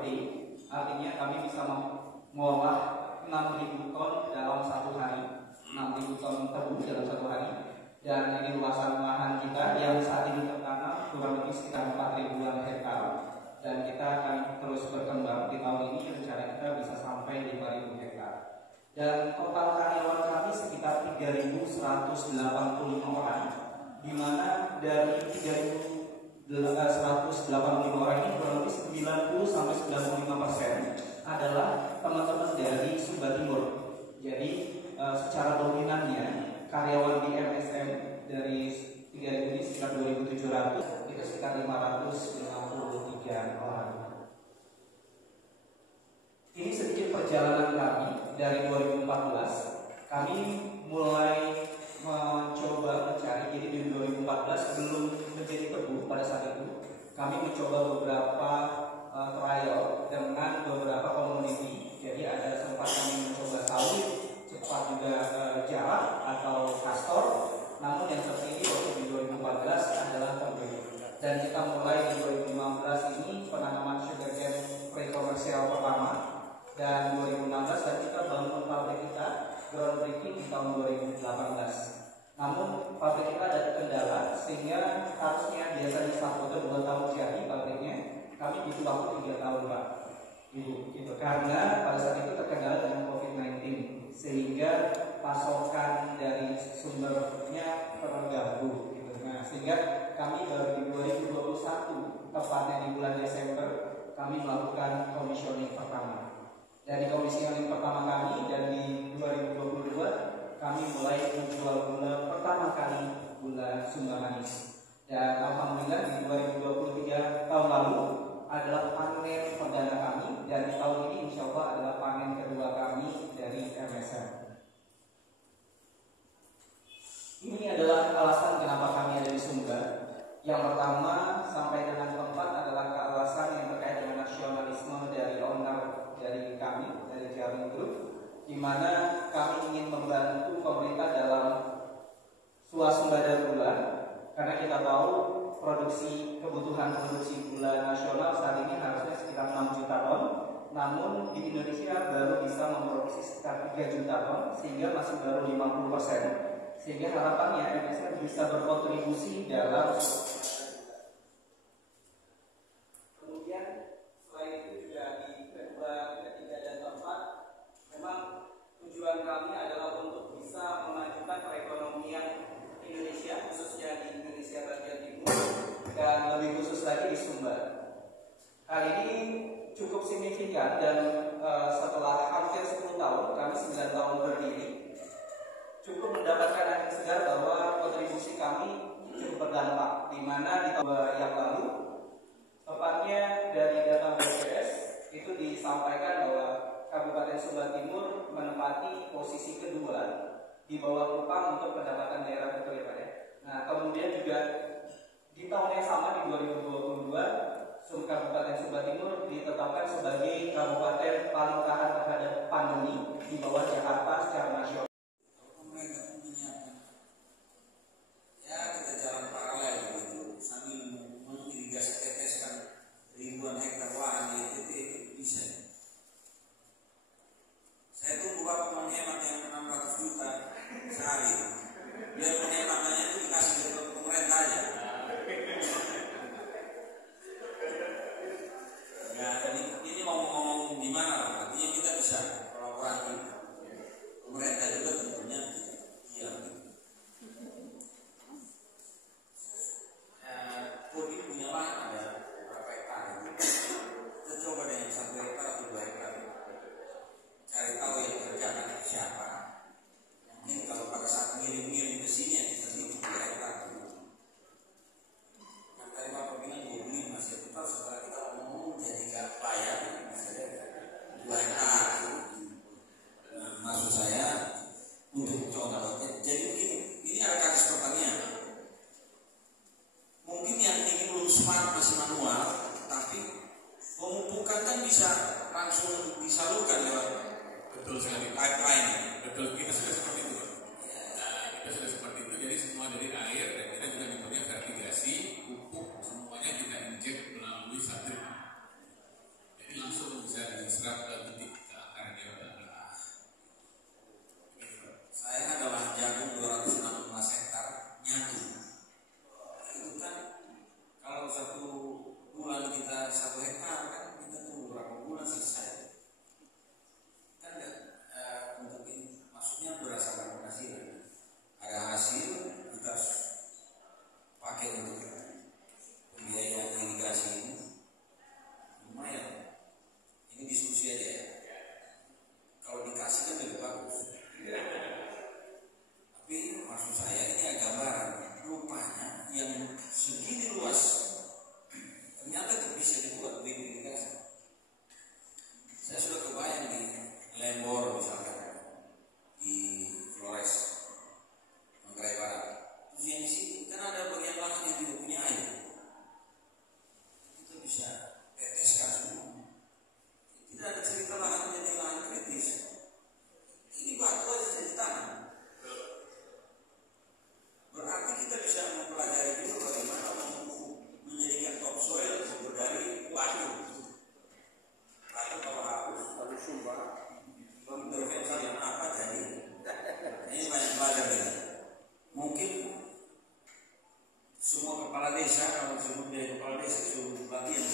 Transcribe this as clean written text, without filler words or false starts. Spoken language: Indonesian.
per day. Artinya kami bisa mengolah 6.000 ton dalam satu hari, 6.000 ton tebu dalam satu hari. Dan ini luasan lahan kita yang saat ini tertanam kurang lebih sekitar 4.000-an hektar. Dan kita akan terus berkembang. Di tahun ini rencana kita bisa sampai 5.000 hektar. Dan total karyawan kami sekitar 3.185 orang, di mana dari 3.185 orang ini kurang lebih 90-95% adalah teman-teman dari Sumba Timur. Jadi secara dominannya karyawan di MSM dari 3.000 ini sekitar 2.700, itu sekitar 553 orang. Ini sedikit perjalanan kami dari 2014. Kami mulai mencoba mencari, jadi di 2014 belum menjadi tebu pada saat itu. Kami mencoba beberapa trial dengan beberapa community. Jadi ada sempat kami mencoba sawit, cepat juga jarak atau kastor. Namun yang terpilih waktu di 2014 adalah tebu. Dan kita mulai di 2015 ini penanaman sugarcane pre-komersial pertama. Dan 2016 dan kita bangun pabrik kita groundbreaking di tahun 2018. Namun pabrik kita ada kendala sehingga harusnya biasanya 1 atau 2 tahun jadi pabriknya, kami butuh waktu 3 tahun Pak Ibu gitu. Karena pada saat itu terkendala dengan COVID-19 sehingga pasokan dari sumbernya terganggu gitu. Nah, sehingga kami baru di 2021 tepatnya di bulan Desember kami melakukan commissioning pertama. Dari commissioning pertama kami dan di 2022 kami mulai menjual gula pertama kali, gula Sumba Manis. Dan alhamdulillah di 2023 tahun lalu adalah panen perdana kami, dan di tahun ini insya Allah adalah panen kedua kami dari MSM. Ini adalah alasan kenapa kami ada di Sumba. Yang pertama sampai dengan keempat adalah alasan yang terkait dengan nasionalisme dari owner dari kami, dari Jaring Group, di mana kami ingin membantu pemerintah dalam swasembada gula, karena kita tahu kebutuhan produksi gula nasional saat ini harusnya sekitar 6 juta ton, namun di Indonesia baru bisa memproduksi sekitar 3 juta ton, sehingga masih baru 50%, sehingga harapannya MSM bisa berkontribusi dalam. Tujuan kami adalah untuk bisa memajukan perekonomian Indonesia, khususnya di Indonesia bagian timur dan lebih khusus lagi di Sumba. Hal ini cukup signifikan dan setelah hampir 10 tahun, kami 9 tahun berdiri, cukup mendapatkan angin segar bahwa kontribusi kami cukup berdampak, di mana di tahun yang lalu, tepatnya dari data BPS itu disampaikan bahwa Kabupaten Sumba Timur menempati posisi kedua di bawah Kupang untuk pendapatan daerah, betul ya Pak ya. Nah, kemudian juga di tahun yang sama di 2022, Kabupaten Sumba Timur ditetapkan sebagai kabupaten paling tahan terhadap pandemi di bawah Jakarta secara nasional. Ya, kita jalan paralel gitu, sambil mengirigasi teteskan ribuan hektar lahan itu bisa. Saya tunggu Bapak menghemat yang 600 juta sehari. Biar penghematannya itu dikasih ke pemerintah aja. Ya, ini mau ngomong di mana Pak? Artinya kita bisa kolaborasi. Pemerintah juga tentunya iya. Kodi punya lahan ada berapa hektar? Kita coba deh 1 hektar atau 2 hektar. Cari tahu yang kerjakan siapa. Mungkin kalau pada saat ngirim-ngirim ke sini ya kita sini 2 hektar. Kan tadi Bapak bilang 25 masih tetap setelah kita ngomong jadi gak bayar misalnya 2 hektar. Maksud saya untuk contoh, jadi ini ada kasus pertanian. Mungkin yang ini belum smart masih manual, tapi pemupukan kan bisa langsung disalurkan lewat. Betul sekali. Pipeline. Betul, kita sudah seperti itu. Nah, kita sudah seperti itu. Jadi semua dari air dan kita juga punya vertigasi, pupuk semuanya kita injek melalui satelit. Jadi langsung kepala desa, kalau disebut dari kepala desa, seluruh bagian